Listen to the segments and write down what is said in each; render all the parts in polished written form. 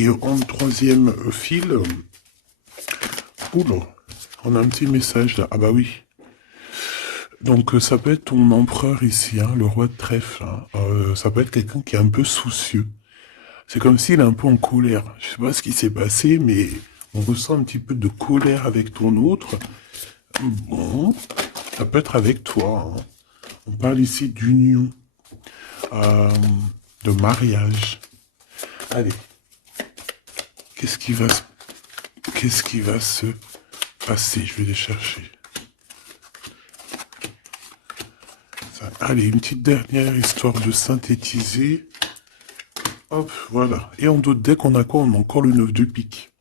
Et en troisième fil, oula, on a un petit message là. Ah bah oui. Donc ça peut être ton empereur ici, hein, le roi de trèfle. Hein. Ça peut être quelqu'un qui est un peu soucieux. C'est comme s'il est un peu en colère. Je sais pas ce qui s'est passé, mais on ressent un petit peu de colère avec ton autre. Bon, ça peut être avec toi. Hein. On parle ici d'union, euh, de mariage. Allez, qu'est-ce qui va se... qu'est-ce qui va se passer? Je vais les chercher. Ça, allez, une petite dernière histoire de synthétiser. Hop, voilà. Et en d'autres decks, on a quoi? On a encore le 9 de pique.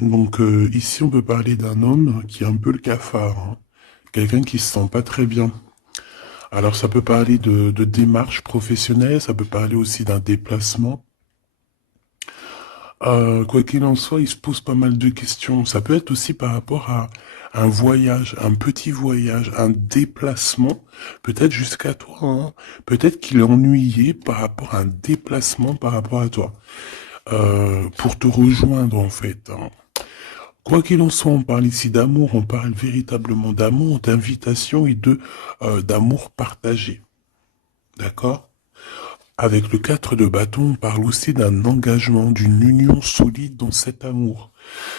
Donc ici, on peut parler d'un homme qui est un peu le cafard. Hein. Quelqu'un qui se sent pas très bien. Alors ça peut parler de démarche professionnelle, ça peut parler aussi d'un déplacement. Quoi qu'il en soit, il se pose pas mal de questions. Ça peut être aussi par rapport à un voyage, un petit voyage, un déplacement, peut-être jusqu'à toi. Hein. Peut-être qu'il est ennuyé par rapport à un déplacement par rapport à toi. Pour te rejoindre en fait. Hein. Quoi qu'il en soit, on parle ici d'amour, on parle véritablement d'amour, d'invitation et de d'amour partagé. D'accord? Avec le 4 de bâton, on parle aussi d'un engagement, d'une union solide dans cet amour.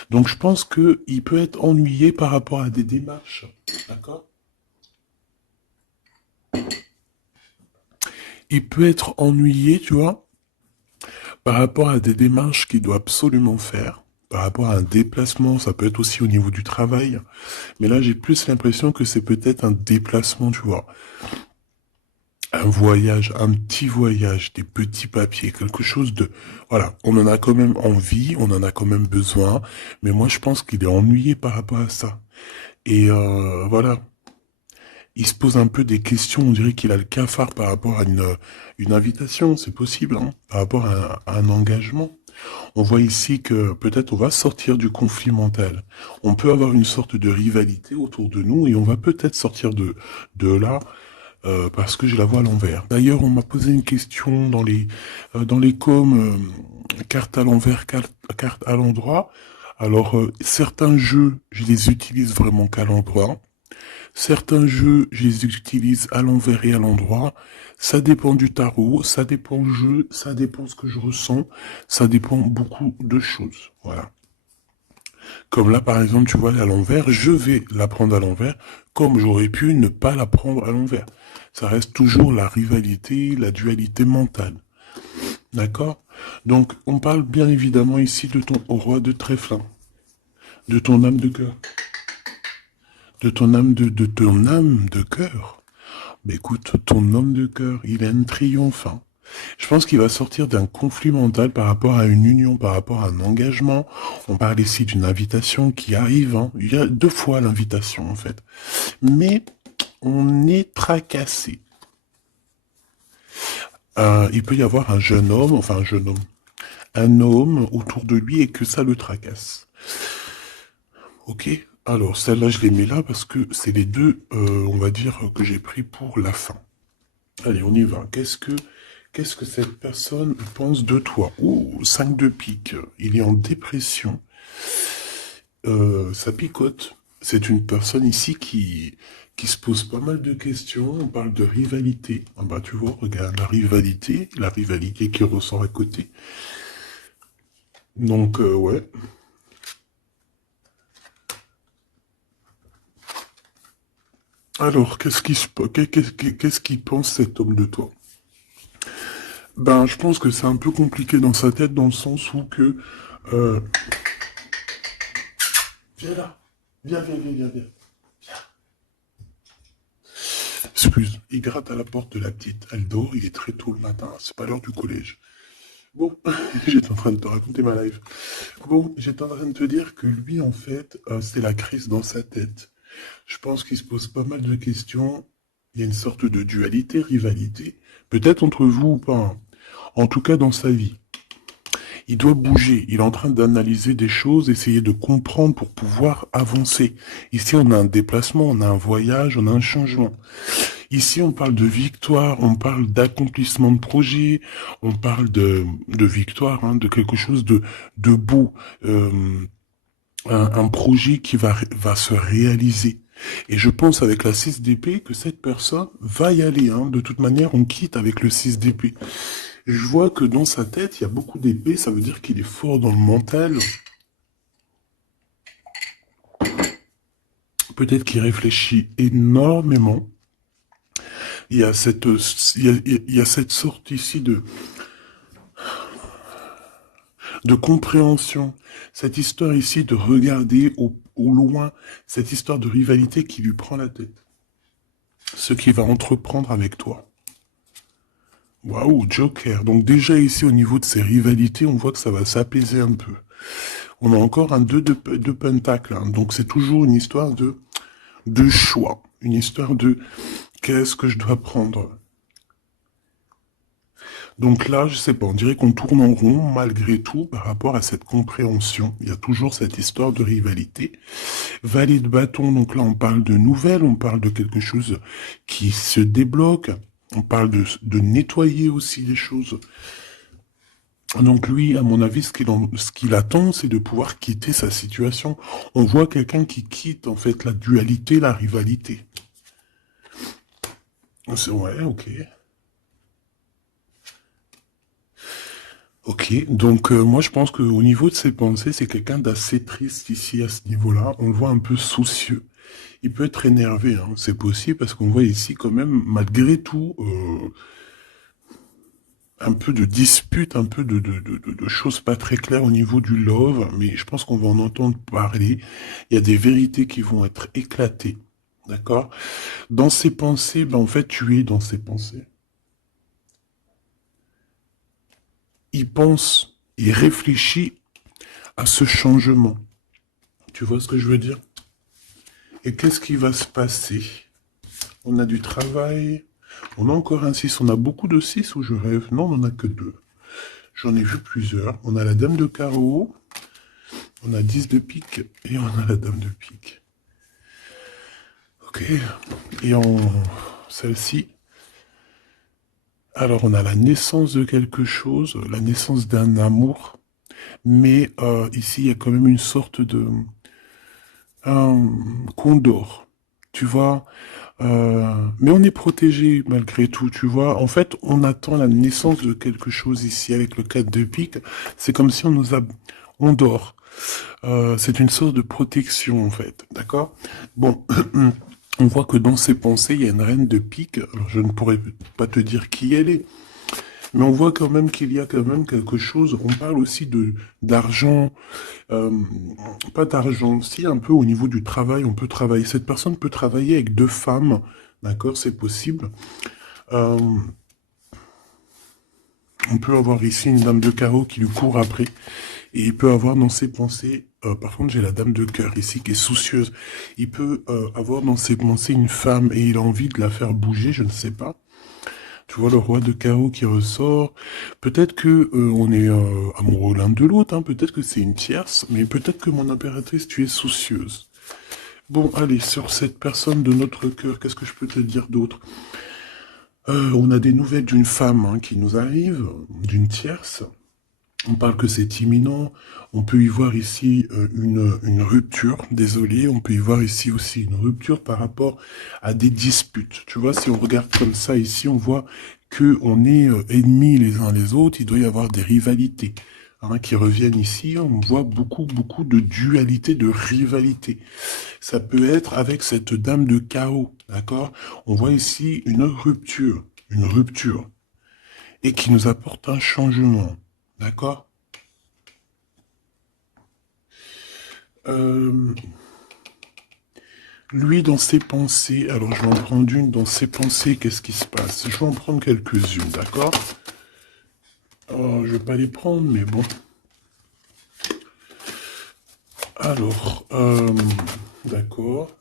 Donc je pense que il peut être ennuyé par rapport à des démarches. D'accord? Il peut être ennuyé, tu vois, par rapport à des démarches qu'il doit absolument faire. Par rapport à un déplacement, ça peut être aussi au niveau du travail. Mais là, j'ai plus l'impression que c'est peut-être un déplacement, tu vois. Un voyage, un petit voyage, des petits papiers, quelque chose de... Voilà, on en a quand même envie, on en a quand même besoin, mais moi je pense qu'il est ennuyé par rapport à ça. Et voilà, il se pose un peu des questions, on dirait qu'il a le cafard par rapport à une invitation, c'est possible, hein, par rapport à un engagement. On voit ici que peut-être on va sortir du conflit mental. On peut avoir une sorte de rivalité autour de nous et on va peut-être sortir de là parce que je la vois à l'envers. D'ailleurs, on m'a posé une question dans les coms, carte à l'envers, carte à l'endroit. Alors, certains jeux, je les utilise vraiment qu'à l'endroit. Certains jeux, je les utilise à l'envers et à l'endroit. Ça dépend du tarot, ça dépend du jeu, ça dépend ce que je ressens, ça dépend beaucoup de choses. Voilà. Comme là, par exemple, tu vois, à l'envers, je vais la prendre à l'envers, comme j'aurais pu ne pas la prendre à l'envers. Ça reste toujours la rivalité, la dualité mentale. D'accord? Donc, on parle bien évidemment ici de ton roi de trèfle, hein, de ton âme de cœur, de ton âme de ton âme de cœur. Mais écoute, ton homme de cœur, il a un triomphe. Hein. Je pense qu'il va sortir d'un conflit mental par rapport à une union, par rapport à un engagement. On parle ici d'une invitation qui arrive. Hein. Il y a 2 fois l'invitation, en fait. Mais on est tracassé. Il peut y avoir un jeune homme, enfin un homme autour de lui et que ça le tracasse. Ok? Alors, celle-là, je les mets là parce que c'est les deux, on va dire, que j'ai pris pour la fin. Allez, on y va. Qu'est-ce que cette personne pense de toi? Oh, 5 de pique. Il est en dépression. Ça picote. C'est une personne ici qui se pose pas mal de questions. On parle de rivalité. Ah bah tu vois, regarde la rivalité qui ressort à côté. Donc ouais. Alors, qu'est-ce qu'il pense cet homme de toi? Ben, je pense que c'est un peu compliqué dans sa tête, dans le sens où que... Euh... Viens là. Viens. Excuse, il gratte à la porte de la petite. Elle dort, il est très tôt le matin, c'est pas l'heure du collège. Bon, j'étais en train de te raconter ma life. Bon, j'étais en train de te dire que lui, en fait, c'est la crise dans sa tête. Je pense qu'il se pose pas mal de questions. Il y a une sorte de dualité, rivalité. Peut-être entre vous ou pas. Hein. En tout cas, dans sa vie. Il doit bouger. Il est en train d'analyser des choses, essayer de comprendre pour pouvoir avancer. Ici, on a un déplacement, on a un voyage, on a un changement. Ici, on parle de victoire, on parle d'accomplissement de projet, on parle de victoire, hein, de quelque chose de beau, un projet qui va se réaliser. Et je pense avec la 6 d'épée que cette personne va y aller. Hein. De toute manière, on quitte avec le 6 d'épée. Je vois que dans sa tête, il y a beaucoup d'épées, ça veut dire qu'il est fort dans le mental. Peut-être qu'il réfléchit énormément. Il y a il y a cette sorte ici de compréhension, cette histoire ici de regarder au loin, cette histoire de rivalité qui lui prend la tête. Ce qu'il va entreprendre avec toi. Waouh, Joker. Donc déjà ici au niveau de ces rivalités, on voit que ça va s'apaiser un peu. On a encore un 2 de pentacle, hein. Donc c'est toujours une histoire de choix. Une histoire de qu'est-ce que je dois prendre. Donc là, je sais pas, on dirait qu'on tourne en rond malgré tout par rapport à cette compréhension. Il y a toujours cette histoire de rivalité. Valet de bâton, donc là on parle de nouvelles, on parle de quelque chose qui se débloque, on parle de nettoyer aussi les choses. Donc lui, à mon avis, ce qu'il attend, c'est de pouvoir quitter sa situation. On voit quelqu'un qui quitte en fait la dualité, la rivalité. Ouais, ok. Ok, donc moi je pense qu'au niveau de ses pensées, c'est quelqu'un d'assez triste ici à ce niveau-là. On le voit un peu soucieux. Il peut être énervé, hein. C'est possible parce qu'on voit ici quand même, malgré tout, un peu de dispute, un peu de choses pas très claires au niveau du love, mais je pense qu'on va en entendre parler. Il y a des vérités qui vont être éclatées, d'accord? Dans ses pensées, ben en fait, tu es dans ses pensées. Il pense, il réfléchit à ce changement. Tu vois ce que je veux dire? Et qu'est-ce qui va se passer? On a du travail. On a encore un 6. On a beaucoup de 6 ou je rêve? Non, on n'en a que 2. J'en ai vu plusieurs. On a la dame de carreau. On a 10 de pique. Et on a la dame de pique. Ok. Et en celle-ci. Alors, on a la naissance de quelque chose. La naissance d'un amour. Mais ici, il y a quand même une sorte de... un condor. Tu vois, mais on est protégé malgré tout, tu vois. En fait, on attend la naissance de quelque chose ici avec le 4 de pique. C'est comme si on dort. C'est une sorte de protection, en fait. D'accord? Bon, on voit que dans ses pensées, il y a une reine de pique. Alors, je ne pourrais pas te dire qui elle est. Mais on voit quand même qu'il y a quand même quelque chose. On parle aussi d'argent, euh, pas d'argent, si un peu au niveau du travail, on peut travailler. Cette personne peut travailler avec 2 femmes, d'accord, c'est possible. Euh, on peut avoir ici une dame de carreau qui lui court après, et il peut avoir dans ses pensées, par contre j'ai la dame de cœur ici qui est soucieuse, il peut avoir dans ses pensées une femme et il a envie de la faire bouger, je ne sais pas. Tu vois le roi de carreau qui ressort. Peut-être que on est amoureux l'un de l'autre, hein. Peut-être que c'est une tierce, mais peut-être que mon impératrice, tu es soucieuse. Bon, allez, sur cette personne de notre cœur, qu'est-ce que je peux te dire d'autre? On a des nouvelles d'une femme hein, qui nous arrive, d'une tierce. On parle que c'est imminent. On peut y voir ici une rupture, désolé. On peut y voir ici aussi une rupture par rapport à des disputes. Tu vois, si on regarde comme ça ici, on voit que on est ennemis les uns les autres. Il doit y avoir des rivalités hein, qui reviennent ici. On voit beaucoup de dualité, de rivalité. Ça peut être avec cette dame de chaos, d'accord? On voit ici une rupture, et qui nous apporte un changement. D'accord. Lui, dans ses pensées, alors je vais en prendre une dans ses pensées, qu'est-ce qui se passe? Je vais en prendre quelques-unes, d'accord? Oh, je vais pas les prendre, mais bon. Alors, d'accord,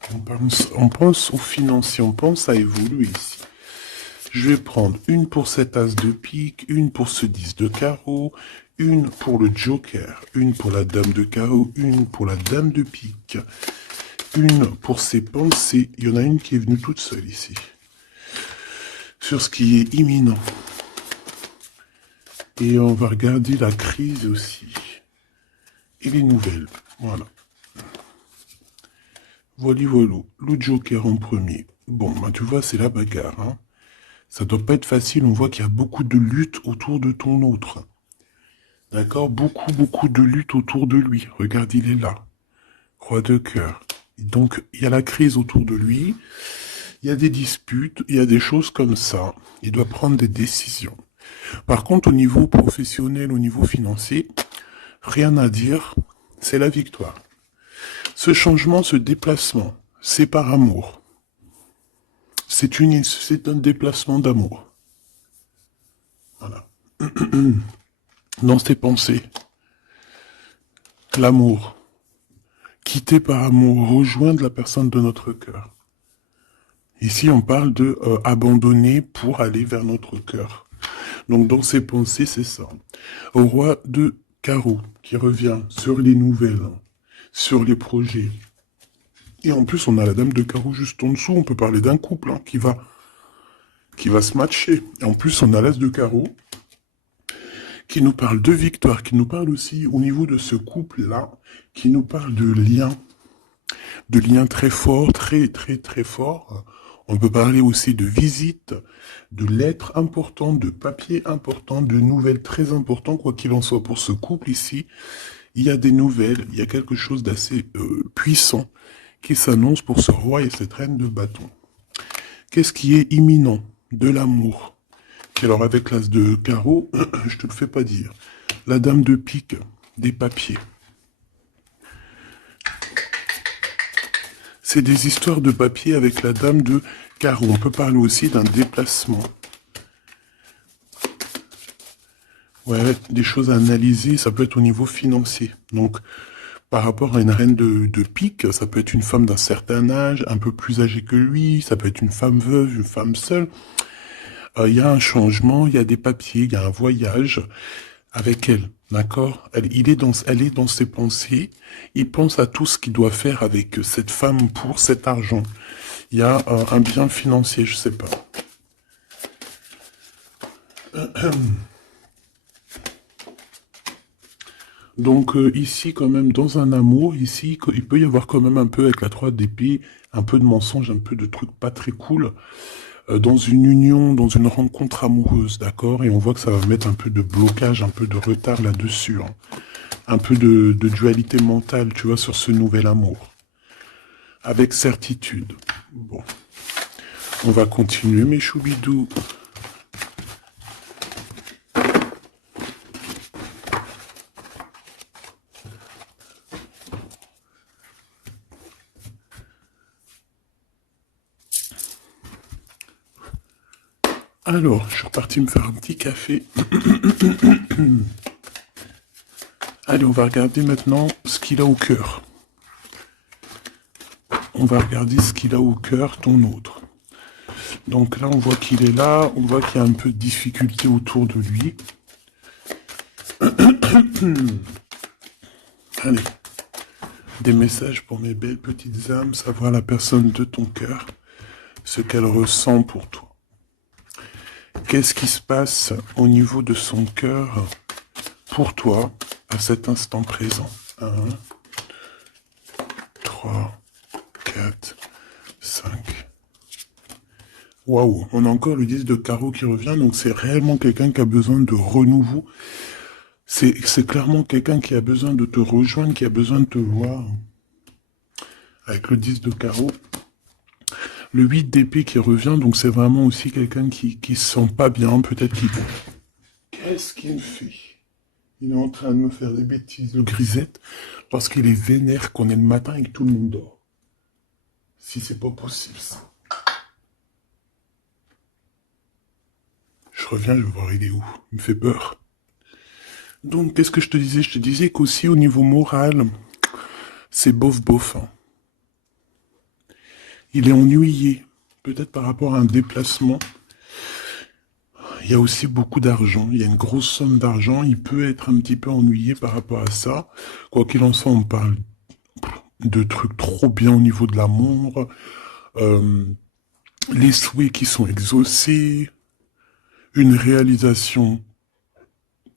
on pense aux financiers, on pense à évoluer ici. Je vais prendre une pour cet as de pique, une pour ce 10 de carreau, une pour le joker, une pour la dame de carreau, une pour la dame de pique, une pour ses pensées. Il y en a une qui est venue toute seule ici. sur ce qui est imminent. Et on va regarder la crise aussi. Et les nouvelles. Voilà. Voilà. Le Joker en premier. Bon, bah, tu vois, c'est la bagarre. Hein. Ça doit pas être facile. On voit qu'il y a beaucoup de lutte autour de ton autre. D'accord? Beaucoup de lutte autour de lui. Regarde, il est là. Roi de cœur. Donc, il y a la crise autour de lui. Il y a des disputes. Il y a des choses comme ça. Il doit prendre des décisions. Par contre, au niveau professionnel, au niveau financier, rien à dire. C'est la victoire. Ce changement, ce déplacement, c'est par amour. C'est un déplacement d'amour. Voilà. Dans tes pensées, l'amour. Quitter par amour, rejoindre la personne de notre cœur. Ici, on parle de abandonner pour aller vers notre cœur. Donc, dans ses pensées, c'est ça. Au roi de carreau, qui revient sur les nouvelles, sur les projets. Et en plus, on a la dame de carreau juste en dessous. On peut parler d'un couple hein, qui va se matcher. Et en plus, on a l'as de carreau qui nous parle de victoire, qui nous parle aussi au niveau de ce couple-là, qui nous parle de liens très forts, très forts. On peut parler aussi de visites, de lettres importantes, de papiers importants, de nouvelles très importantes, quoi qu'il en soit pour ce couple ici. Il y a des nouvelles, il y a quelque chose d'assez puissant qui s'annonce pour ce roi et cette reine de bâton. Qu'est-ce qui est imminent? De l'amour. Alors avec l'as de carreau, je te le fais pas dire. La dame de pique, des papiers. C'est des histoires de papier avec la dame de carreau. On peut parler aussi d'un déplacement. Ouais, des choses à analyser, ça peut être au niveau financier. Donc, par rapport à une reine de pique, ça peut être une femme d'un certain âge, un peu plus âgée que lui, ça peut être une femme veuve, une femme seule. Il y a un changement, il y a des papiers, il y a un voyage avec elle, d'accord? Elle est dans ses pensées, il pense à tout ce qu'il doit faire avec cette femme pour cet argent. Il y a un bien financier, je sais pas. Donc ici, quand même, dans un amour, ici, il peut y avoir quand même un peu, avec la 3 d'épée, un peu de mensonge, un peu de trucs pas très cool. Dans une union, dans une rencontre amoureuse, d'accord? Et on voit que ça va mettre un peu de blocage, un peu de retard là-dessus. Hein. Un peu de dualité mentale, tu vois, sur ce nouvel amour. Avec certitude. Bon. On va continuer, mes choubidous. Alors, je suis reparti me faire un petit café. Allez, on va regarder maintenant ce qu'il a au cœur. On va regarder ce qu'il a au cœur, ton autre. Donc là, on voit qu'il est là, on voit qu'il y a un peu de difficulté autour de lui. Allez, des messages pour mes belles petites âmes, savoir la personne de ton cœur, ce qu'elle ressent pour toi. Qu'est-ce qui se passe au niveau de son cœur pour toi à cet instant présent? 1, 3, 4, 5. Waouh, on a encore le 10 de carreau qui revient, donc c'est réellement quelqu'un qui a besoin de renouveau. C'est clairement quelqu'un qui a besoin de te rejoindre, qui a besoin de te voir. Avec le 10 de carreau. Le 8 d'épée qui revient, donc c'est vraiment aussi quelqu'un qui se sent pas bien, peut-être qu'il... Qu'est-ce qu'il fait? Il est en train de me faire des bêtises, le grisette, parce qu'il est vénère qu'on est le matin et que tout le monde dort. Si c'est pas possible, ça. Je reviens, je vais voir il est où. Il me fait peur. Donc, qu'est-ce que je te disais? Je te disais qu'aussi au niveau moral, c'est bof. Hein. Il est ennuyé, peut-être par rapport à un déplacement. Il y a aussi beaucoup d'argent, il y a une grosse somme d'argent, il peut être un petit peu ennuyé par rapport à ça. Quoi qu'il en soit, on parle de trucs trop bien au niveau de l'amour, les souhaits qui sont exaucés, une réalisation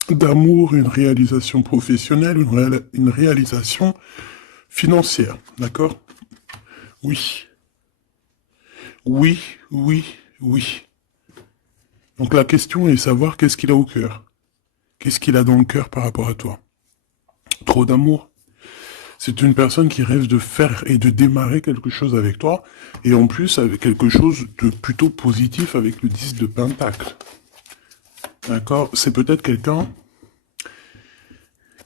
d'amour, une réalisation professionnelle, une réalisation financière, d'accord? Oui, oui, oui, oui. Donc la question est de savoir qu'est-ce qu'il a au cœur. Qu'est-ce qu'il a dans le cœur par rapport à toi? Trop d'amour? C'est une personne qui rêve de faire et de démarrer quelque chose avec toi, et en plus avec quelque chose de plutôt positif avec le 10 de Pentacle. D'accord? C'est peut-être quelqu'un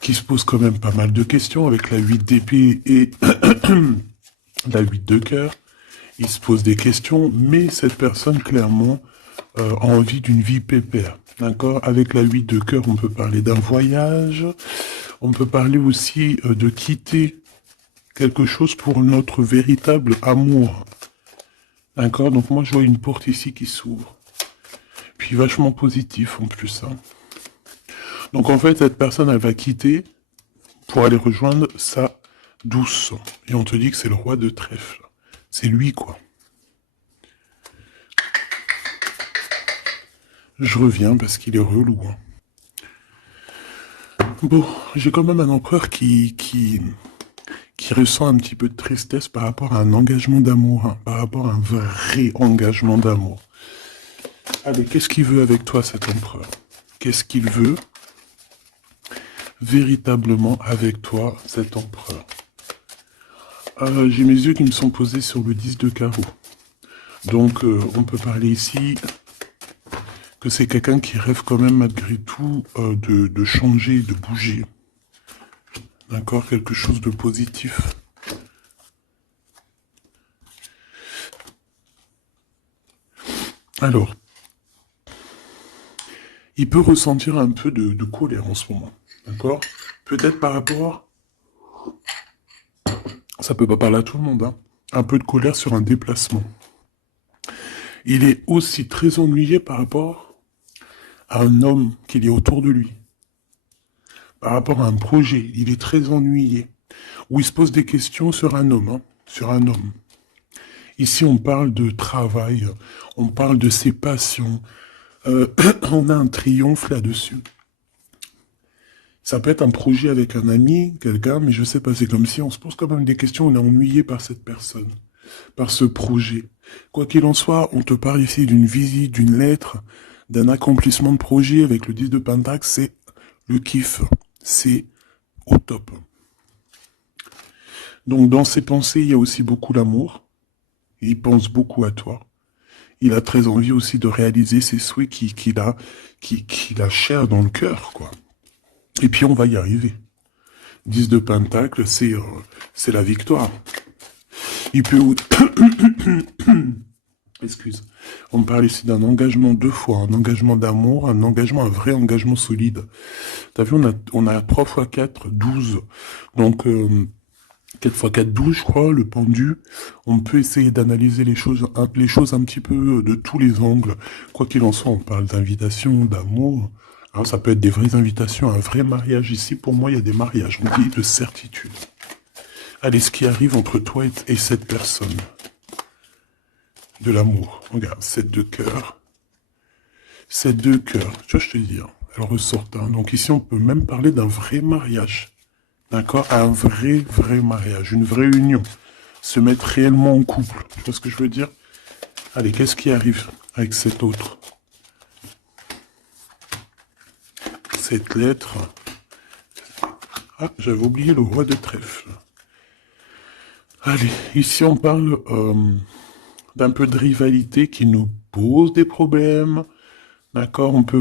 qui se pose quand même pas mal de questions avec la 8 d'épée et la 8 de cœur. Il se pose des questions, mais cette personne, clairement, a envie d'une vie pépère. D'accord? Avec la 8 de cœur, on peut parler d'un voyage. On peut parler aussi de quitter quelque chose pour notre véritable amour. D'accord? Donc moi, je vois une porte ici qui s'ouvre. Puis vachement positif en plus. Hein. Donc en fait, cette personne, elle va quitter pour aller rejoindre sa douce. Et on te dit que c'est le roi de trèfle. C'est lui, quoi. Je reviens parce qu'il est relou. Hein. Bon, j'ai quand même un empereur qui ressent un petit peu de tristesse par rapport à un engagement d'amour, hein, par rapport à un vrai engagement d'amour. Allez, qu'est-ce qu'il veut avec toi, cet empereur? Qu'est-ce qu'il veut véritablement avec toi, cet empereur? J'ai mes yeux qui me sont posés sur le 10 de carreau. Donc, on peut parler ici que c'est quelqu'un qui rêve quand même malgré tout de changer, de bouger. D'accord? Quelque chose de positif. Alors, il peut ressentir un peu de colère en ce moment. D'accord? Peut-être par rapport... Ça peut pas parler à tout le monde, hein. Un peu de colère sur un déplacement. Il est aussi très ennuyé par rapport à un homme qu'il y a autour de lui. Par rapport à un projet, il est très ennuyé. Ou il se pose des questions sur un homme, hein, sur un homme. Ici, on parle de travail, on parle de ses passions. On a un triomphe là-dessus. Ça peut être un projet avec un ami, quelqu'un, mais je sais pas, c'est comme si on se pose quand même des questions, on est ennuyé par cette personne, par ce projet. Quoi qu'il en soit, on te parle ici d'une visite, d'une lettre, d'un accomplissement de projet avec le 10 de Pentacle, c'est le kiff, c'est au top. Donc dans ses pensées, il y a aussi beaucoup d'amour, il pense beaucoup à toi. Il a très envie aussi de réaliser ses souhaits qu'il a cher dans le cœur, quoi. Et puis on va y arriver. 10 de Pentacle, c'est la victoire. Il peut... Excuse. On parle ici d'un engagement 2 fois, un engagement d'amour, un vrai engagement solide. T'as vu, on a 3 x 4, 12. Donc, 4 x 4, 12, je crois, le pendu. On peut essayer d'analyser les choses un petit peu de tous les angles. Quoi qu'il en soit, on parle d'invitation, d'amour. Alors, ça peut être des vraies invitations, un vrai mariage. Ici, pour moi, il y a des mariages. On dit de certitude. Allez, ce qui arrive entre toi et cette personne. De l'amour. Regarde, 7 de cœur. 7 de cœur. Tu vois, je te dis, hein, elle ressort. Hein. Donc ici, on peut même parler d'un vrai mariage. D'accord? Un vrai mariage. Une vraie union. Se mettre réellement en couple. Tu vois ce que je veux dire? Allez, qu'est-ce qui arrive avec cet autre? Cette lettre. Ah, j'avais oublié le roi de trèfle. Allez, ici on parle d'un peu de rivalité qui nous pose des problèmes. D'accord, on peut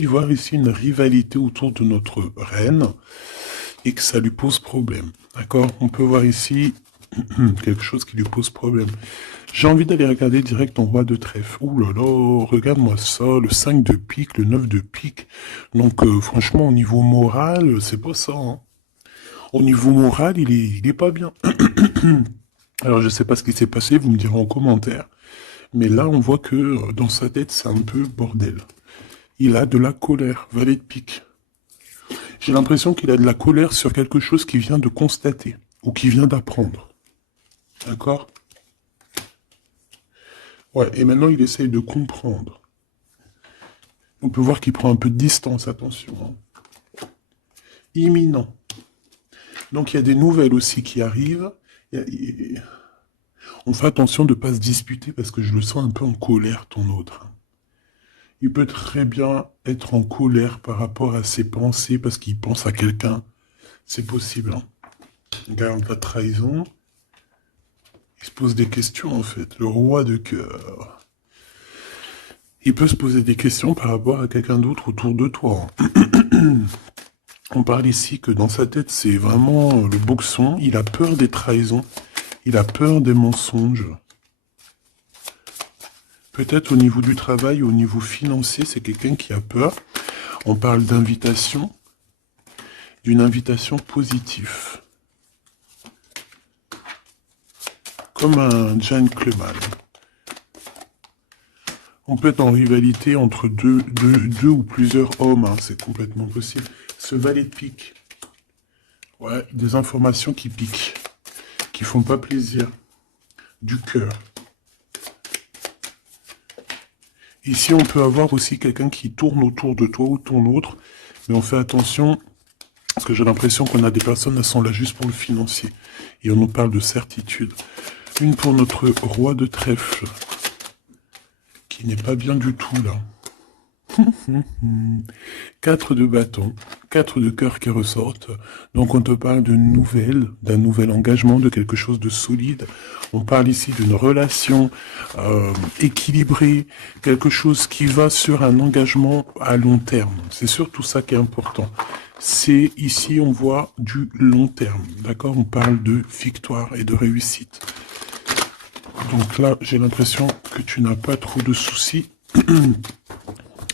y voir ici une rivalité autour de notre reine et que ça lui pose problème. D'accord, on peut voir ici quelque chose qui lui pose problème. J'ai envie d'aller regarder direct ton roi de trèfle. Ouh là là, regarde-moi ça, le 5 de pique, le 9 de pique. Donc franchement, au niveau moral, c'est pas ça. Hein. Au niveau moral, il est pas bien. Alors je sais pas ce qui s'est passé, vous me direz en commentaire. Mais là, on voit que dans sa tête, c'est un peu bordel. Il a de la colère, valet de pique. J'ai l'impression qu'il a de la colère sur quelque chose qu'il vient de constater ou qu'il vient d'apprendre. D'accord? Ouais, et maintenant il essaye de comprendre. On peut voir qu'il prend un peu de distance, attention. Hein. Imminent. Donc il y a des nouvelles aussi qui arrivent. On fait attention de ne pas se disputer parce que je le sens un peu en colère, ton autre. Il peut très bien être en colère par rapport à ses pensées parce qu'il pense à quelqu'un. C'est possible. Hein. Regarde la trahison. Il se pose des questions en fait. Le roi de cœur. Il peut se poser des questions par rapport à quelqu'un d'autre autour de toi. On parle ici que dans sa tête, c'est vraiment le boxon. Il a peur des trahisons. Il a peur des mensonges. Peut-être au niveau du travail, au niveau financier, c'est quelqu'un qui a peur. On parle d'invitation, d'une invitation positive. Comme un gentleman. On peut être en rivalité entre deux ou plusieurs hommes, hein, c'est complètement possible. Ce valet de pique. Ouais, des informations qui piquent, qui font pas plaisir. Du cœur. Ici, on peut avoir aussi quelqu'un qui tourne autour de toi ou ton autre, mais on fait attention, parce que j'ai l'impression qu'on a des personnes, elles sont là juste pour le financier. Et on nous parle de certitude. Une pour notre roi de trèfle, qui n'est pas bien du tout, là. 4 de bâton, 4 de cœur qui ressortent. Donc on te parle de nouvelles, d'un nouvel engagement, de quelque chose de solide. On parle ici d'une relation équilibrée, quelque chose qui va sur un engagement à long terme. C'est surtout ça qui est important. C'est ici on voit du long terme, d'accord? On parle de victoire et de réussite. Donc là, j'ai l'impression que tu n'as pas trop de soucis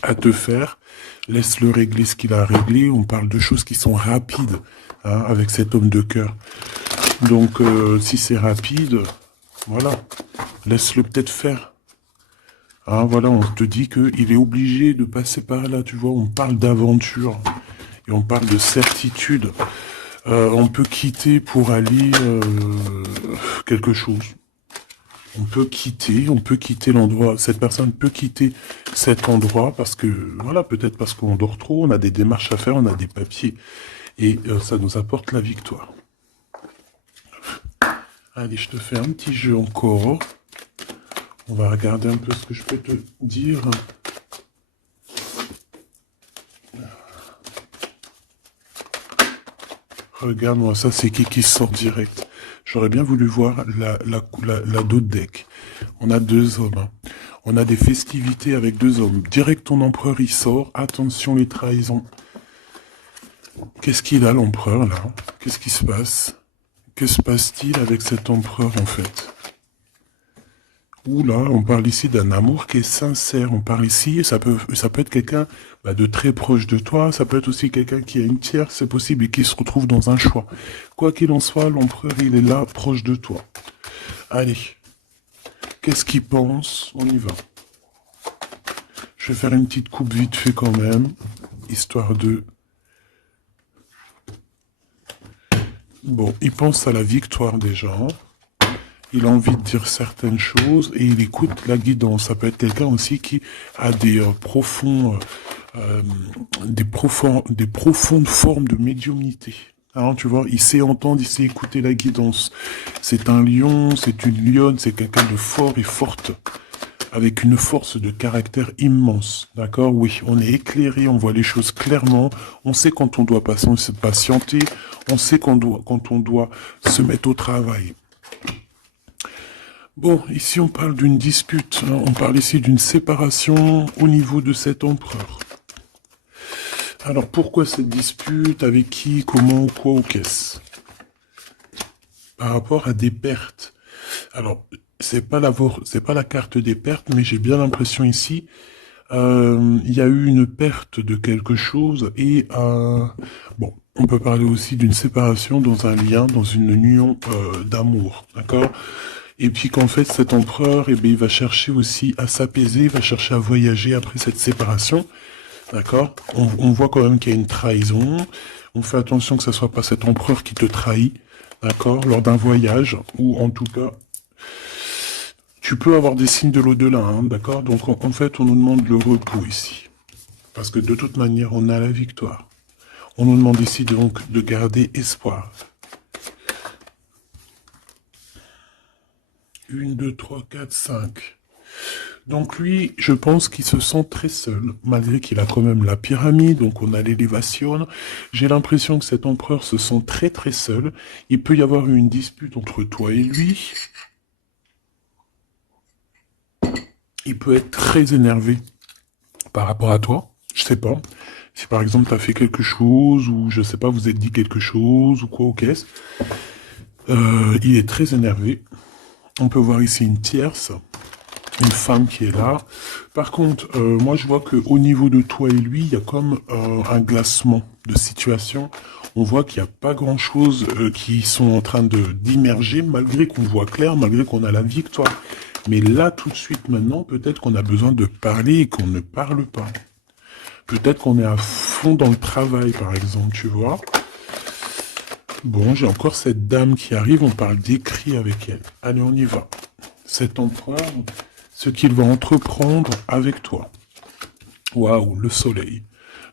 à te faire. Laisse-le régler ce qu'il a à régler. On parle de choses qui sont rapides hein, avec cet homme de cœur. Donc, si c'est rapide, voilà, laisse-le peut-être faire. Hein, voilà, on te dit qu'il est obligé de passer par là, tu vois. On parle d'aventure et on parle de certitude. On peut quitter pour aller quelque chose. On peut quitter l'endroit, cette personne peut quitter cet endroit parce que, voilà, peut-être parce qu'on dort trop, on a des démarches à faire, on a des papiers, et ça nous apporte la victoire. Allez, je te fais un petit jeu encore. On va regarder un peu ce que je peux te dire. Regarde-moi, ça c'est qui sort direct. J'aurais bien voulu voir la d'autres deck. On a 2 hommes. Hein. On a des festivités avec 2 hommes. Direct, ton empereur, il sort. Attention, les trahisons. Qu'est-ce qu'il a, l'empereur, là? Qu'est-ce qui se passe? Que se passe-t-il avec cet empereur, en fait? Oula, on parle ici d'un amour qui est sincère. On parle ici, ça peut être quelqu'un de très proche de toi. Ça peut être aussi quelqu'un qui a une tierce, c'est possible, et qui se retrouve dans un choix. Quoi qu'il en soit, l'empereur, il est là, proche de toi. Allez. Qu'est-ce qu'il pense? On y va. Je vais faire une petite coupe vite fait quand même. Histoire de... Bon, il pense à la victoire déjà. Il a envie de dire certaines choses et il écoute la guidance. Ça peut être quelqu'un aussi qui a des profondes formes de médiumnité. Alors, tu vois, il sait entendre, il sait écouter la guidance. C'est un lion, c'est une lionne, c'est quelqu'un de fort et forte, avec une force de caractère immense. D'accord? Oui, on est éclairé, on voit les choses clairement, on sait quand on doit patienter, on sait quand on doit se mettre au travail. Bon, ici on parle d'une dispute, hein, on parle ici d'une séparation au niveau de cet empereur. Alors pourquoi cette dispute? Avec qui? Comment? Quoi? Ou qu'est-ce? Par rapport à des pertes. Alors, c'est pas la carte des pertes, mais j'ai bien l'impression ici, il y a eu une perte de quelque chose et bon, on peut parler aussi d'une séparation dans un lien, dans une union d'amour, d'accord? Et puis qu'en fait, cet empereur, eh bien, il va chercher aussi à s'apaiser, il va chercher à voyager après cette séparation. D'accord? On voit quand même qu'il y a une trahison. On fait attention que ce soit pas cet empereur qui te trahit. D'accord? Lors d'un voyage, ou en tout cas, tu peux avoir des signes de l'au-delà. Hein, d'accord? Donc en fait, on nous demande le repos ici. Parce que de toute manière, on a la victoire. On nous demande ici donc de garder espoir. 1, 2, 3, 4, 5. Donc lui, je pense qu'il se sent très seul, malgré qu'il a quand même la pyramide, donc on a l'élévation. J'ai l'impression que cet empereur se sent très très seul. Il peut y avoir une dispute entre toi et lui. Il peut être très énervé par rapport à toi. Je sais pas. Si par exemple tu as fait quelque chose, ou je sais pas, vous êtes dit quelque chose, ou quoi, ou qu'est-ce. Il est très énervé. On peut voir ici une tierce. Une femme qui est là. Par contre, moi je vois qu'au niveau de toi et lui, il y a comme un glacement de situation. On voit qu'il n'y a pas grand-chose qui sont en train d'immerger, malgré qu'on voit clair, malgré qu'on a la victoire. Mais là, tout de suite, maintenant, peut-être qu'on a besoin de parler et qu'on ne parle pas. Peut-être qu'on est à fond dans le travail, par exemple, tu vois. Bon, j'ai encore cette dame qui arrive, on parle d'écrit avec elle. Allez, on y va. Cet empereur, ce qu'il va entreprendre avec toi. Waouh, le soleil.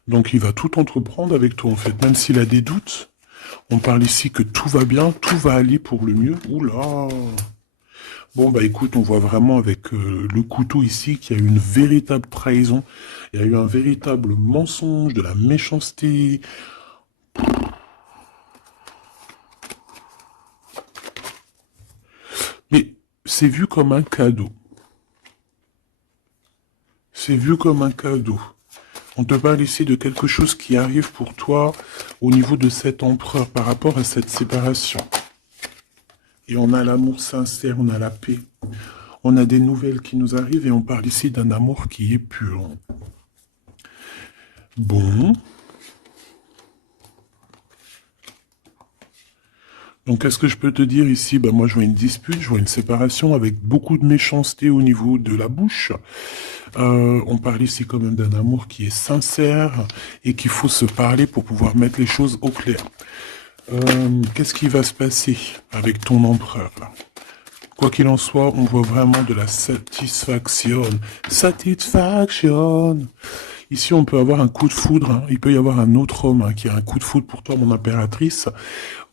Donc il va tout entreprendre avec toi en fait, même s'il a des doutes. On parle ici que tout va bien, tout va aller pour le mieux. Oula. Bon bah écoute, on voit vraiment avec le couteau ici qu'il y a eu une véritable trahison. Il y a eu un véritable mensonge, de la méchanceté. Mais c'est vu comme un cadeau. C'est vu comme un cadeau. On te parle ici de quelque chose qui arrive pour toi au niveau de cet empereur par rapport à cette séparation. Et on a l'amour sincère, on a la paix. On a des nouvelles qui nous arrivent et on parle ici d'un amour qui est pur. Bon. Donc, qu'est-ce que je peux te dire ici? Ben, moi, je vois une dispute, je vois une séparation avec beaucoup de méchanceté au niveau de la bouche. On parle ici quand même d'un amour qui est sincère et qu'il faut se parler pour pouvoir mettre les choses au clair. Qu'est-ce qui va se passer avec ton empereur là? Quoi qu'il en soit, on voit vraiment de la satisfaction. Satisfaction. Ici, on peut avoir un coup de foudre. Hein. Il peut y avoir un autre homme qui a un coup de foudre pour toi, mon impératrice.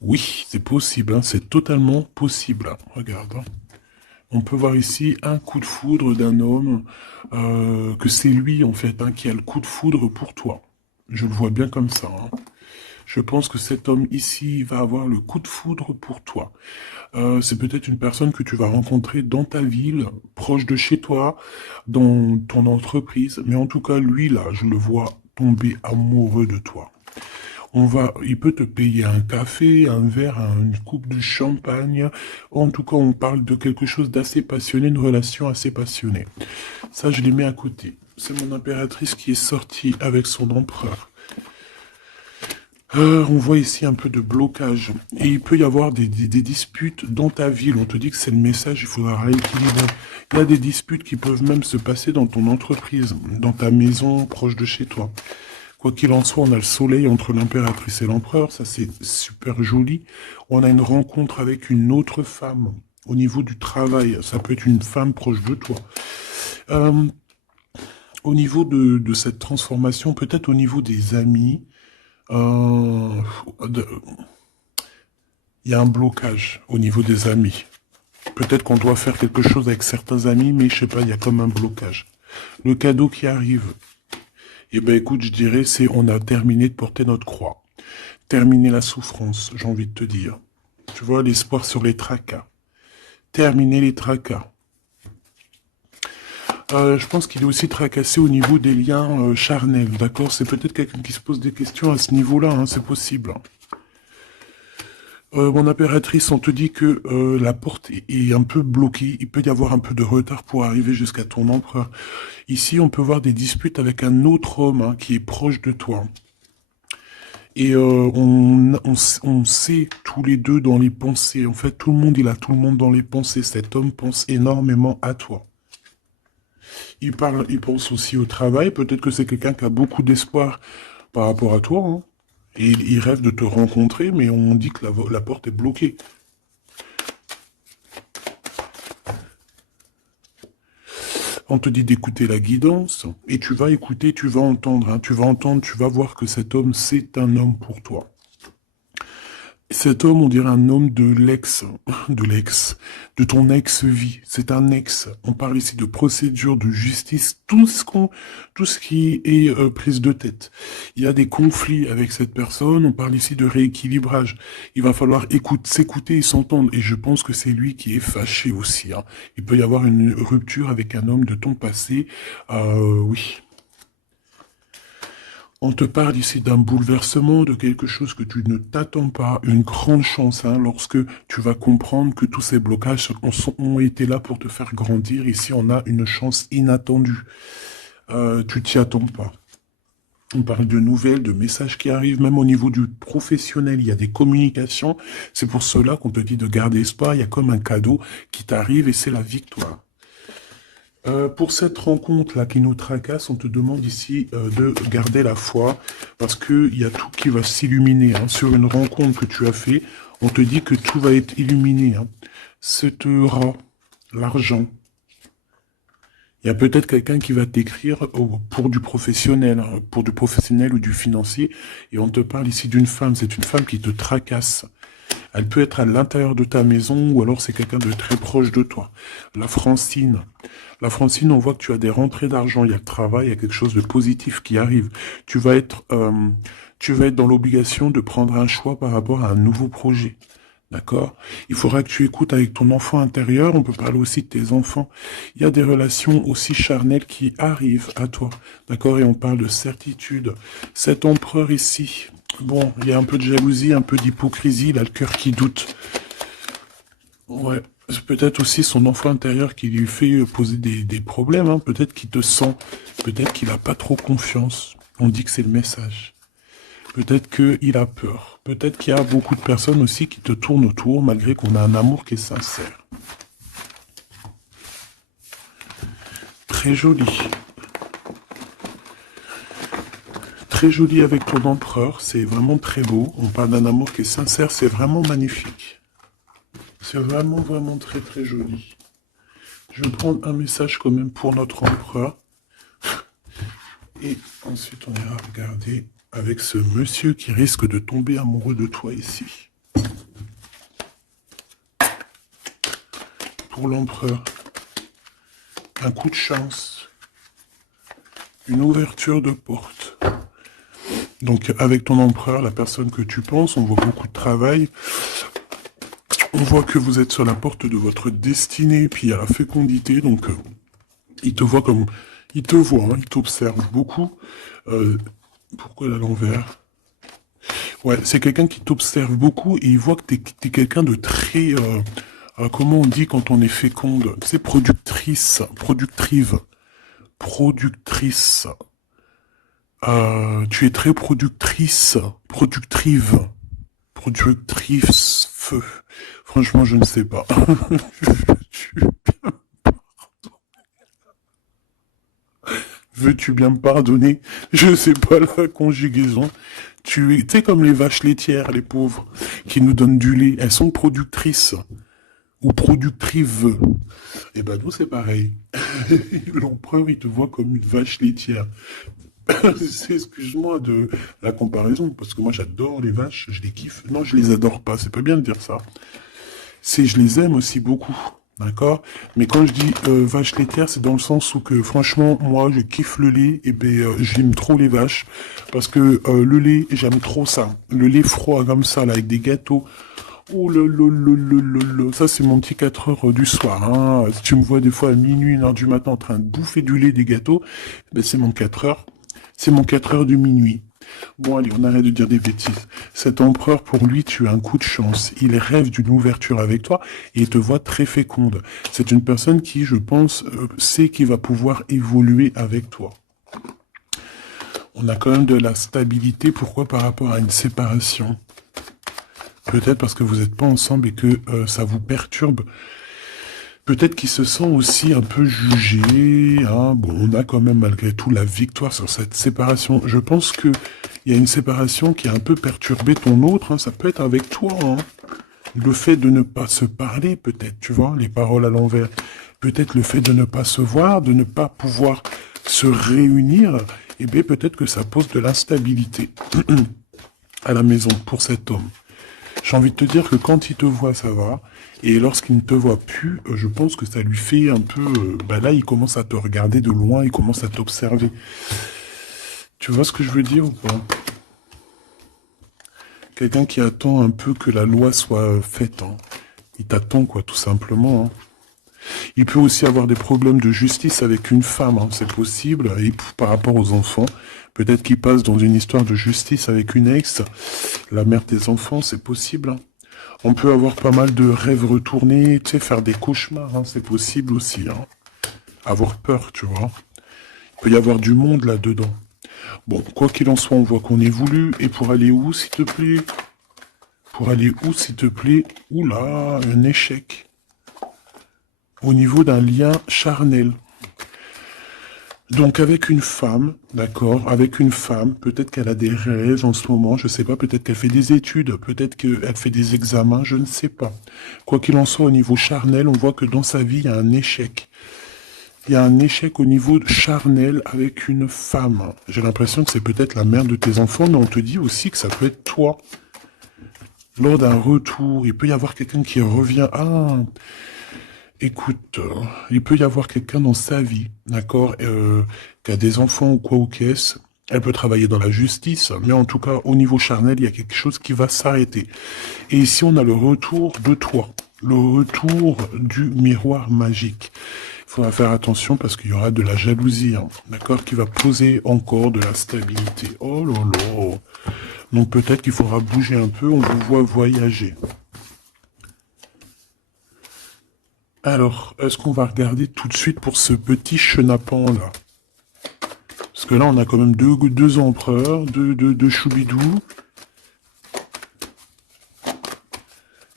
Oui, c'est possible. Hein. C'est totalement possible. Hein. Regarde. Hein. On peut voir ici un coup de foudre d'un homme, que c'est lui, en fait, qui a le coup de foudre pour toi. Je le vois bien comme ça. Hein. Je pense que cet homme ici va avoir le coup de foudre pour toi. C'est peut-être une personne que tu vas rencontrer dans ta ville, proche de chez toi, dans ton entreprise. Mais en tout cas, lui, là, je le vois tomber amoureux de toi. Il peut te payer un café, un verre, une coupe de champagne. En tout cas, on parle de quelque chose d'assez passionné, une relation assez passionnée. Ça, je les mets à côté. C'est mon impératrice qui est sortie avec son empereur. On voit ici un peu de blocage. Et il peut y avoir des disputes dans ta ville. On te dit que c'est le message, il faudra rééquilibrer. Il y a des disputes qui peuvent même se passer dans ton entreprise, dans ta maison, proche de chez toi. Quoi qu'il en soit, on a le soleil entre l'impératrice et l'empereur. Ça, c'est super joli. On a une rencontre avec une autre femme au niveau du travail. Ça peut être une femme proche de toi. Au niveau de cette transformation, peut-être au niveau des amis, il y a un blocage au niveau des amis. Peut-être qu'on doit faire quelque chose avec certains amis, mais je sais pas, il y a comme un blocage. Le cadeau qui arrive, eh ben écoute, je dirais, c'est on a terminé de porter notre croix. Terminer la souffrance, j'ai envie de te dire. Tu vois, l'espoir sur les tracas. Terminer les tracas. Je pense qu'il est aussi tracassé au niveau des liens charnels, d'accord? C'est peut-être quelqu'un qui se pose des questions à ce niveau-là, hein, c'est possible. Mon impératrice, on te dit que la porte est un peu bloquée. Il peut y avoir un peu de retard pour arriver jusqu'à ton empereur. Ici, on peut voir des disputes avec un autre homme qui est proche de toi. Et on sait tous les deux dans les pensées. En fait, tout le monde, il a tout le monde dans les pensées. Cet homme pense énormément à toi. Il pense aussi au travail. Peut-être que c'est quelqu'un qui a beaucoup d'espoir par rapport à toi. Hein. Et il rêve de te rencontrer, mais on dit que la porte est bloquée. On te dit d'écouter la guidance, et tu vas écouter, tu vas entendre, hein, tu vas entendre, tu vas voir que cet homme, c'est un homme pour toi. Cet homme, on dirait un homme de ton ex-vie. C'est un ex. On parle ici de procédure, de justice, tout ce qui est prise de tête. Il y a des conflits avec cette personne. On parle ici de rééquilibrage. Il va falloir s'écouter et s'entendre. Et je pense que c'est lui qui est fâché aussi, hein. Il peut y avoir une rupture avec un homme de ton passé. Oui. On te parle ici d'un bouleversement, de quelque chose que tu ne t'attends pas, une grande chance, hein, lorsque tu vas comprendre que tous ces blocages ont été là pour te faire grandir. Ici, on a une chance inattendue. Tu t'y attends pas. On parle de nouvelles, de messages qui arrivent, même au niveau du professionnel. Il y a des communications. C'est pour cela qu'on te dit de garder espoir. Il y a comme un cadeau qui t'arrive et c'est la victoire. Pour cette rencontre-là qui nous tracasse, on te demande ici de garder la foi parce qu'il y a tout qui va s'illuminer, hein. Sur une rencontre que tu as fait, on te dit que tout va être illuminé, hein. Cet rat, l'argent. Il y a peut-être quelqu'un qui va t'écrire pour du professionnel, hein, pour du professionnel ou du financier, et on te parle ici d'une femme. C'est une femme qui te tracasse. Elle peut être à l'intérieur de ta maison ou alors c'est quelqu'un de très proche de toi. La Francine. La Francine, on voit que tu as des rentrées d'argent, il y a le travail, il y a quelque chose de positif qui arrive. Tu vas être dans l'obligation de prendre un choix par rapport à un nouveau projet. D'accord? Il faudra que tu écoutes avec ton enfant intérieur. On peut parler aussi de tes enfants. Il y a des relations aussi charnelles qui arrivent à toi. D'accord? Et on parle de certitude. Cet empereur ici, bon, il y a un peu de jalousie, un peu d'hypocrisie, il a le cœur qui doute. Ouais, c'est peut-être aussi son enfant intérieur qui lui fait poser des problèmes, hein. Peut-être qu'il te sent, peut-être qu'il n'a pas trop confiance. On dit que c'est le message. Peut-être qu'il a peur. Peut-être qu'il y a beaucoup de personnes aussi qui te tournent autour, malgré qu'on a un amour qui est sincère. Très joli. Très joli avec ton empereur, c'est vraiment très beau. On parle d'un amour qui est sincère, c'est vraiment magnifique. C'est vraiment, vraiment très, très joli. Je vais prendre un message quand même pour notre empereur. Et ensuite, on ira regarder avec ce monsieur qui risque de tomber amoureux de toi ici. Pour l'empereur, un coup de chance, une ouverture de porte. Donc, avec ton empereur, la personne que tu penses, on voit beaucoup de travail. On voit que vous êtes sur la porte de votre destinée, puis il y a la fécondité, donc il te voit comme... Il te voit, hein, il t'observe beaucoup. Pourquoi à l'envers? Ouais, c'est quelqu'un qui t'observe beaucoup et il voit que t'es quelqu'un de très... comment on dit quand on est féconde? C'est productrice, productrive. Productrice. Tu es très productrice, productrive. Productrice, feu. Franchement, je ne sais pas. Veux-tu bien me pardonner? Je sais pas la conjugaison. Tu sais comme les vaches laitières, les pauvres, qui nous donnent du lait. Elles sont productrices. Ou productrives. Et ben nous, c'est pareil. L'empereur, il te voit comme une vache laitière. Excuse-moi de la comparaison, parce que moi j'adore les vaches, je les kiffe. Non, je les adore pas, c'est pas bien de dire ça. Je les aime aussi beaucoup, d'accord? Mais quand je dis vache laitière, c'est dans le sens où que franchement, moi je kiffe le lait, et ben j'aime trop les vaches, parce que le lait, j'aime trop ça. Le lait froid comme ça, là, avec des gâteaux. Oh ça c'est mon petit 4 heures du soir, hein. Si tu me vois des fois à minuit, 1 heure du matin en train de bouffer du lait, des gâteaux, ben c'est mon 4 heures. C'est mon 4 heures du minuit. Bon, allez, on arrête de dire des bêtises. Cet empereur, pour lui, tu as un coup de chance. Il rêve d'une ouverture avec toi et il te voit très féconde. C'est une personne qui, je pense, sait qu'il va pouvoir évoluer avec toi. On a quand même de la stabilité. Pourquoi? Par rapport à une séparation. Peut-être parce que vous n'êtes pas ensemble et que ça vous perturbe. Peut-être qu'il se sent aussi un peu jugé, hein. Bon, on a quand même malgré tout la victoire sur cette séparation. Je pense que il y a une séparation qui a un peu perturbé ton autre, hein. Ça peut être avec toi, hein. Le fait de ne pas se parler, peut-être, tu vois, les paroles à l'envers. Peut-être le fait de ne pas se voir, de ne pas pouvoir se réunir, eh bien peut-être que ça pose de l'instabilité à la maison pour cet homme. J'ai envie de te dire que quand il te voit, ça va. Et lorsqu'il ne te voit plus, je pense que ça lui fait un peu... là, il commence à te regarder de loin, il commence à t'observer. Tu vois ce que je veux dire ou pas? Quelqu'un qui attend un peu que la loi soit faite. Hein. Il t'attend, quoi, tout simplement. Hein. Il peut aussi avoir des problèmes de justice avec une femme, hein, c'est possible. Et par rapport aux enfants, peut-être qu'il passe dans une histoire de justice avec une ex, la mère des enfants, c'est possible. Hein. On peut avoir pas mal de rêves retournés, tu sais, faire des cauchemars, hein, c'est possible aussi. Hein. Avoir peur, tu vois. Il peut y avoir du monde là-dedans. Bon, quoi qu'il en soit, on voit qu'on évolue. Et pour aller où, s'il te plaît? Pour aller où, s'il te plaît? Oula, un échec. Au niveau d'un lien charnel. Donc avec une femme, d'accord, avec une femme, peut-être qu'elle a des rêves en ce moment, je sais pas, peut-être qu'elle fait des études, peut-être qu'elle fait des examens, je ne sais pas. Quoi qu'il en soit, au niveau charnel, on voit que dans sa vie, il y a un échec. Il y a un échec au niveau charnel avec une femme. J'ai l'impression que c'est peut-être la mère de tes enfants, mais on te dit aussi que ça peut être toi. Lors d'un retour, il peut y avoir quelqu'un qui revient. Ah, écoute, il peut y avoir quelqu'un dans sa vie, d'accord, qui a des enfants ou quoi ou qu'est-ce. Elle peut travailler dans la justice, mais en tout cas, au niveau charnel, il y a quelque chose qui va s'arrêter. Et ici, on a le retour de toi, le retour du miroir magique. Il faudra faire attention parce qu'il y aura de la jalousie, hein, d'accord, qui va poser encore de la stabilité. Oh là là. Donc peut-être qu'il faudra bouger un peu, on vous voit voyager. Alors, est-ce qu'on va regarder tout de suite pour ce petit chenapan-là? Parce que là, on a quand même deux empereurs, deux choubidous.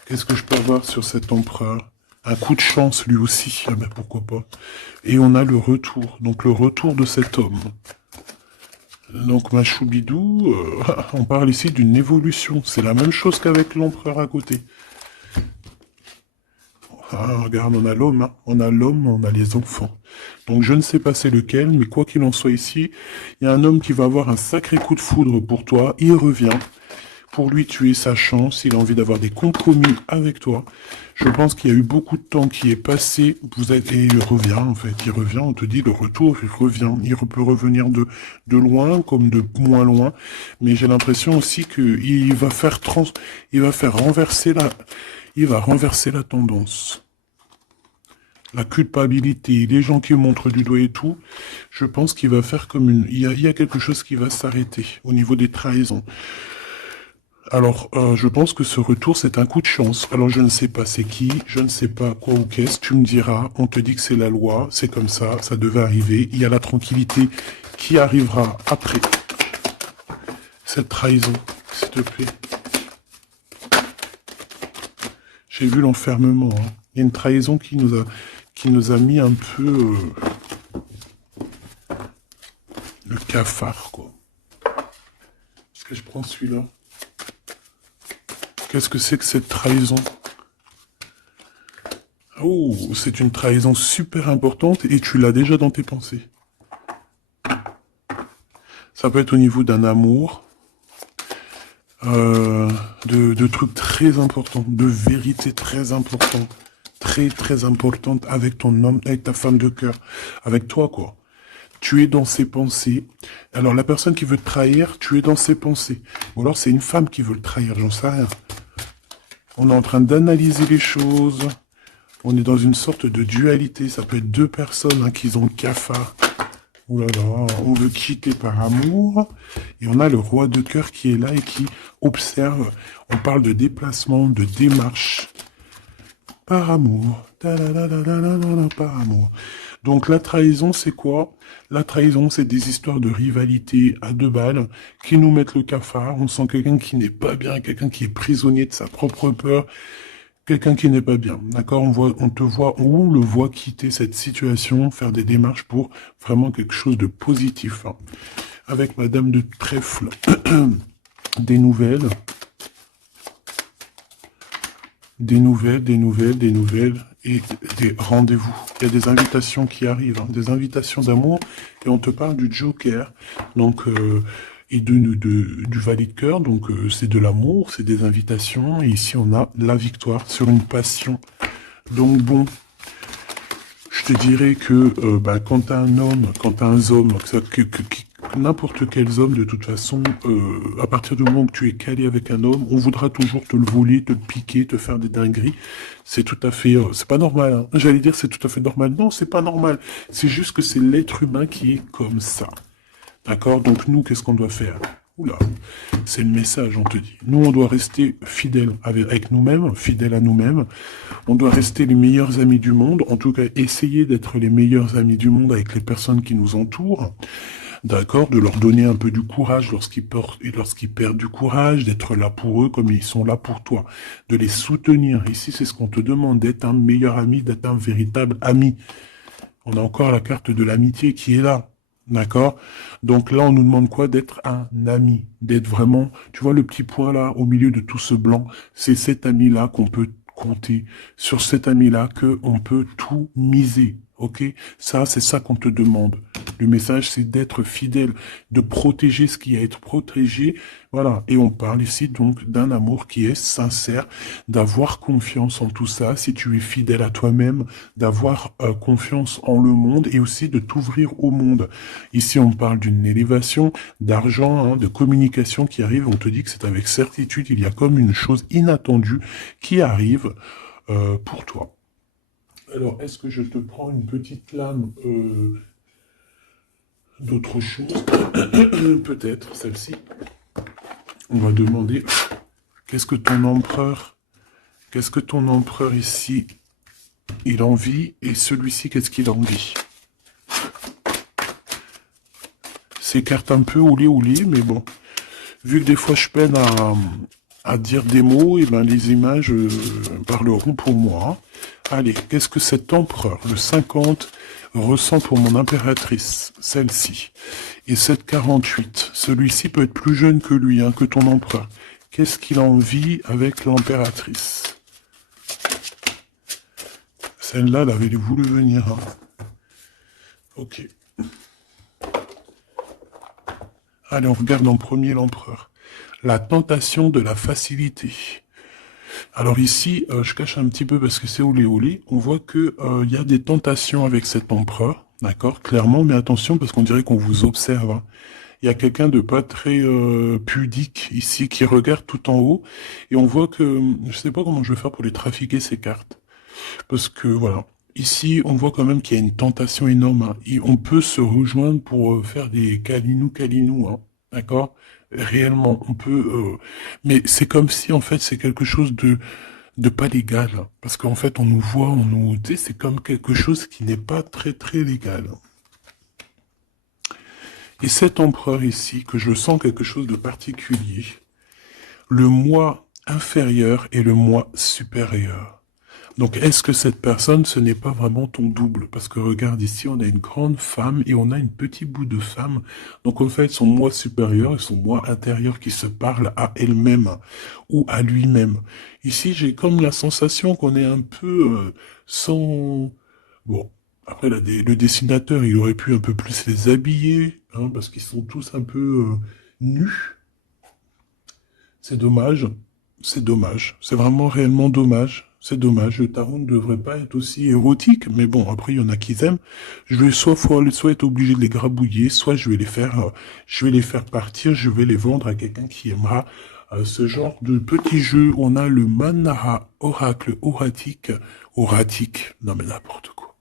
Qu'est-ce que je peux avoir sur cet empereur? Un coup de chance, lui aussi. Ah ben, pourquoi pas. Et on a le retour. Donc, le retour de cet homme. Donc, ma choubidou, on parle ici d'une évolution. C'est la même chose qu'avec l'empereur à côté. Ah, regarde, on a l'homme, hein. On a l'homme, on a les enfants. Donc je ne sais pas c'est lequel, mais quoi qu'il en soit ici, il y a un homme qui va avoir un sacré coup de foudre pour toi, il revient. Pour lui, tu es sa chance, il a envie d'avoir des compromis avec toi. Je pense qu'il y a eu beaucoup de temps qui est passé, et il revient en fait, il revient, on te dit le retour, il revient. Il peut revenir de loin comme de moins loin, mais j'ai l'impression aussi qu'il va faire il va renverser la tendance. La culpabilité, les gens qui montrent du doigt et tout, je pense qu'il va faire comme une... Il y a quelque chose qui va s'arrêter au niveau des trahisons. Alors, je pense que ce retour, c'est un coup de chance. Alors, je ne sais pas c'est qui, je ne sais pas quoi ou qu'est-ce, tu me diras, on te dit que c'est la loi, c'est comme ça devait arriver. Il y a la tranquillité qui arrivera après cette trahison, s'il te plaît. J'ai vu l'enfermement, hein. Il y a une trahison qui nous a mis un peu le cafard, quoi. Est-ce que je prends celui-là? Qu'est-ce que c'est que cette trahison? Oh, c'est une trahison super importante et tu l'as déjà dans tes pensées. Ça peut être au niveau d'un amour, de trucs très importants, de vérités très importantes, très importantes avec ton homme, avec ta femme de cœur, avec toi, quoi. Tu es dans ses pensées. Alors, la personne qui veut te trahir, tu es dans ses pensées. Ou alors, c'est une femme qui veut le trahir, j'en sais rien. On est en train d'analyser les choses. On est dans une sorte de dualité. Ça peut être deux personnes qui ont le cafard. Ouh là là, on veut quitter par amour. Et on a le roi de cœur qui est là et qui observe. On parle de déplacement, de démarche. Par amour. Par amour. Donc la trahison, c'est quoi? La trahison, c'est des histoires de rivalité à deux balles qui nous mettent le cafard. On sent quelqu'un qui n'est pas bien, quelqu'un qui est prisonnier de sa propre peur, quelqu'un qui n'est pas bien. D'accord? On le voit quitter cette situation, faire des démarches pour vraiment quelque chose de positif. Hein. Avec Madame de Trèfle, des nouvelles. des nouvelles, des nouvelles, des nouvelles et des rendez-vous. Il y a des invitations qui arrivent, hein, des invitations d'amour, et on te parle du Joker, donc et du valet de cœur, donc c'est de l'amour, c'est des invitations, et ici on a la victoire sur une passion. Donc bon, je te dirais que quand t'as un homme, quand t'as un homme, n'importe quel homme de toute façon, à partir du moment où tu es calé avec un homme, on voudra toujours te le voler, te le piquer, te faire des dingueries. C'est tout à fait, c'est pas normal. Hein. J'allais dire c'est tout à fait normal. Non, c'est pas normal. C'est juste que c'est l'être humain qui est comme ça. D'accord? Donc nous, qu'est-ce qu'on doit faire? Oula, c'est le message, on te dit. Nous, on doit rester fidèles avec nous-mêmes, fidèles à nous-mêmes. On doit rester les meilleurs amis du monde. En tout cas, essayer d'être les meilleurs amis du monde avec les personnes qui nous entourent. D'accord? De leur donner un peu du courage lorsqu'ils perdent du courage, d'être là pour eux comme ils sont là pour toi. De les soutenir. Ici, c'est ce qu'on te demande, d'être un meilleur ami, d'être un véritable ami. On a encore la carte de l'amitié qui est là. D'accord? Donc là, on nous demande quoi? D'être un ami. D'être vraiment, tu vois le petit point là, au milieu de tout ce blanc, c'est cet ami-là qu'on peut compter. Sur cet ami-là qu'on peut tout miser. Ok? Ça, c'est ça qu'on te demande. Le message, c'est d'être fidèle, de protéger ce qui est à être protégé. Voilà. Et on parle ici donc d'un amour qui est sincère, d'avoir confiance en tout ça, si tu es fidèle à toi-même, d'avoir confiance en le monde et aussi de t'ouvrir au monde. Ici, on parle d'une élévation, d'argent, hein, de communication qui arrive. On te dit que c'est avec certitude, il y a comme une chose inattendue qui arrive pour toi. Alors, est-ce que je te prends une petite lame d'autre chose? Peut-être, celle-ci. On va demander, qu'est-ce que ton empereur ici, il envie, et celui-ci, qu'est-ce qu'il envie? C'est carte un peu ouli, mais bon. Vu que des fois je peine à dire des mots, et ben les images parleront pour moi. Allez, qu'est-ce que cet empereur, le 50, ressent pour mon impératrice, celle-ci? Et cette 48, celui-ci peut être plus jeune que lui, hein, que ton empereur. Qu'est-ce qu'il a envie avec l'impératrice? Celle-là, elle avait voulu venir. Hein. Ok. Allez, on regarde en premier l'empereur. La tentation de la facilité. Alors ici, je cache un petit peu parce que c'est olé. On voit que y a des tentations avec cet empereur, d'accord, clairement, mais attention parce qu'on dirait qu'on vous observe. Hein. Il y a quelqu'un de pas très pudique ici qui regarde tout en haut et on voit que je sais pas comment je vais faire pour les trafiquer ces cartes parce que voilà. Ici, on voit quand même qu'il y a une tentation énorme. Hein. Et on peut se rejoindre pour faire des calinous, hein. D'accord? Réellement, on peut... mais c'est comme si, en fait, c'est quelque chose de pas légal. Hein. Parce qu'en fait, on nous voit, tu sais, c'est comme quelque chose qui n'est pas très, très légal. Et cet empereur ici, que je sens quelque chose de particulier, le moi inférieur et le moi supérieur. Donc, est-ce que cette personne, ce n'est pas vraiment ton double? Parce que regarde ici, on a une grande femme et on a une petite bout de femme. Donc, en fait, son moi supérieur et son moi intérieur qui se parlent à elle-même ou à lui-même. Ici, j'ai comme la sensation qu'on est un peu sans... Bon, après, le dessinateur, il aurait pu un peu plus les habiller, hein, parce qu'ils sont tous un peu nus. C'est dommage. C'est dommage. C'est vraiment réellement dommage. C'est dommage. Le tarot ne devrait pas être aussi érotique. Mais bon, après, il y en a qui aiment. Je vais soit être obligé de les grabouiller, soit je vais les faire partir, je vais les vendre à quelqu'un qui aimera ce genre de petit jeu. On a le Manara Oracle Oratique. Non, mais n'importe quoi.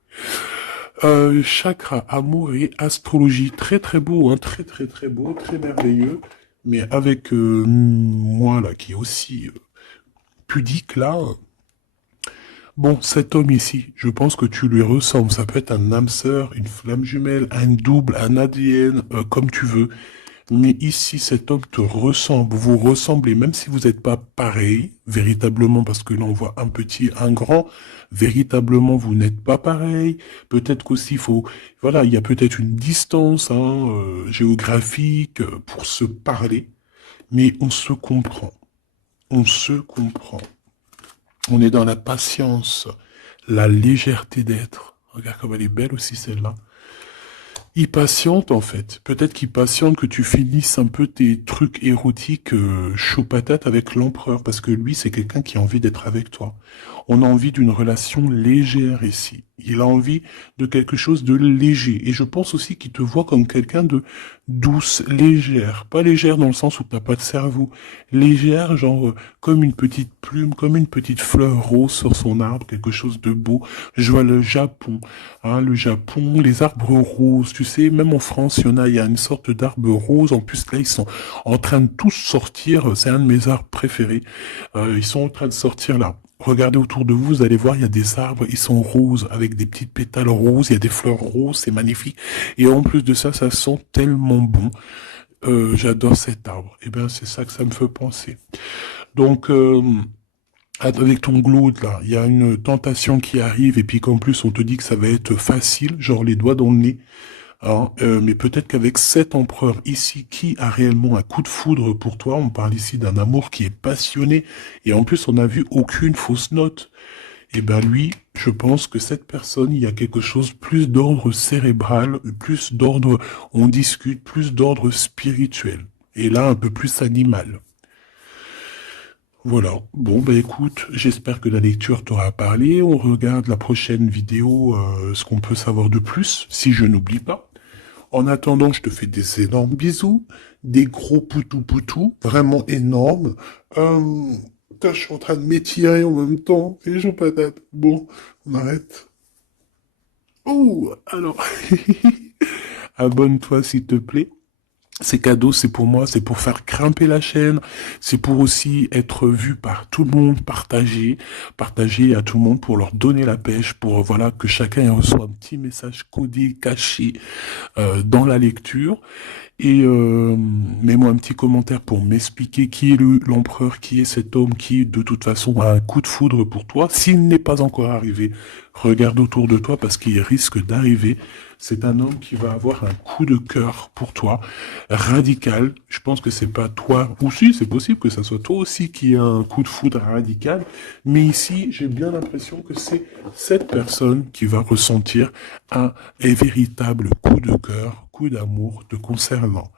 Chakra, amour et astrologie. Très, très beau, hein. Très, très, très beau. Très merveilleux. Mais avec moi, là, qui est aussi pudique, là, bon, cet homme ici, je pense que tu lui ressembles. Ça peut être un âme sœur, une flamme jumelle, un double, un ADN, comme tu veux. Mais ici, cet homme te ressemble, vous ressemblez, même si vous n'êtes pas pareil, véritablement, parce que là, on voit un petit, un grand, véritablement, vous n'êtes pas pareil. Peut-être qu'aussi, voilà, il y a peut-être une distance géographique pour se parler, mais on se comprend. On se comprend. On est dans la patience, la légèreté d'être. Regarde comme elle est belle aussi celle-là. Il patiente en fait. Peut-être qu'il patiente que tu finisses un peu tes trucs érotiques chaud patate avec l'empereur, parce que lui c'est quelqu'un qui a envie d'être avec toi. On a envie d'une relation légère ici. Il a envie de quelque chose de léger. Et je pense aussi qu'il te voit comme quelqu'un de douce, légère. Pas légère dans le sens où t'as pas de cerveau. Légère, genre comme une petite plume, comme une petite fleur rose sur son arbre, quelque chose de beau. Je vois le Japon. Hein, le Japon, les arbres roses, tu sais, même en France, il y a une sorte d'arbre rose. En plus, là, ils sont en train de tous sortir. C'est un de mes arbres préférés. Ils sont en train de sortir là. Regardez autour de vous, vous allez voir, il y a des arbres, ils sont roses, avec des petites pétales roses, il y a des fleurs roses, c'est magnifique. Et en plus de ça, ça sent tellement bon. J'adore cet arbre. Et bien, c'est ça que ça me fait penser. Donc, avec ton glaude là, il y a une tentation qui arrive et puis qu'en plus on te dit que ça va être facile, genre les doigts dans le nez. Hein, mais peut-être qu'avec cet empereur ici qui a réellement un coup de foudre pour toi, on parle ici d'un amour qui est passionné et en plus on n'a vu aucune fausse note. Et ben lui, je pense que cette personne, il y a quelque chose plus d'ordre cérébral, plus d'ordre, on discute, plus d'ordre spirituel. Et là, un peu plus animal. Voilà. Bon, bah écoute, j'espère que la lecture t'aura parlé. On regarde la prochaine vidéo, ce qu'on peut savoir de plus, si je n'oublie pas. En attendant, je te fais des énormes bisous, des gros poutou-poutou, vraiment énormes. Putain, je suis en train de m'étirer en même temps, et je patate. Bon, on arrête. Oh, alors, abonne-toi s'il te plaît. Ces cadeaux, c'est pour moi, c'est pour faire grimper la chaîne, c'est pour aussi être vu par tout le monde, partager à tout le monde pour leur donner la pêche, pour voilà que chacun reçoit un petit message codé, caché dans la lecture. Et mets-moi un petit commentaire pour m'expliquer qui est l'empereur, qui est cet homme qui, de toute façon, a un coup de foudre pour toi. S'il n'est pas encore arrivé, regarde autour de toi parce qu'il risque d'arriver. C'est un homme qui va avoir un coup de cœur pour toi, radical. Je pense que c'est pas toi, ou si, c'est possible que ça soit toi aussi qui a un coup de foudre radical. Mais ici, j'ai bien l'impression que c'est cette personne qui va ressentir un véritable coup de cœur, coup d'amour te concernant.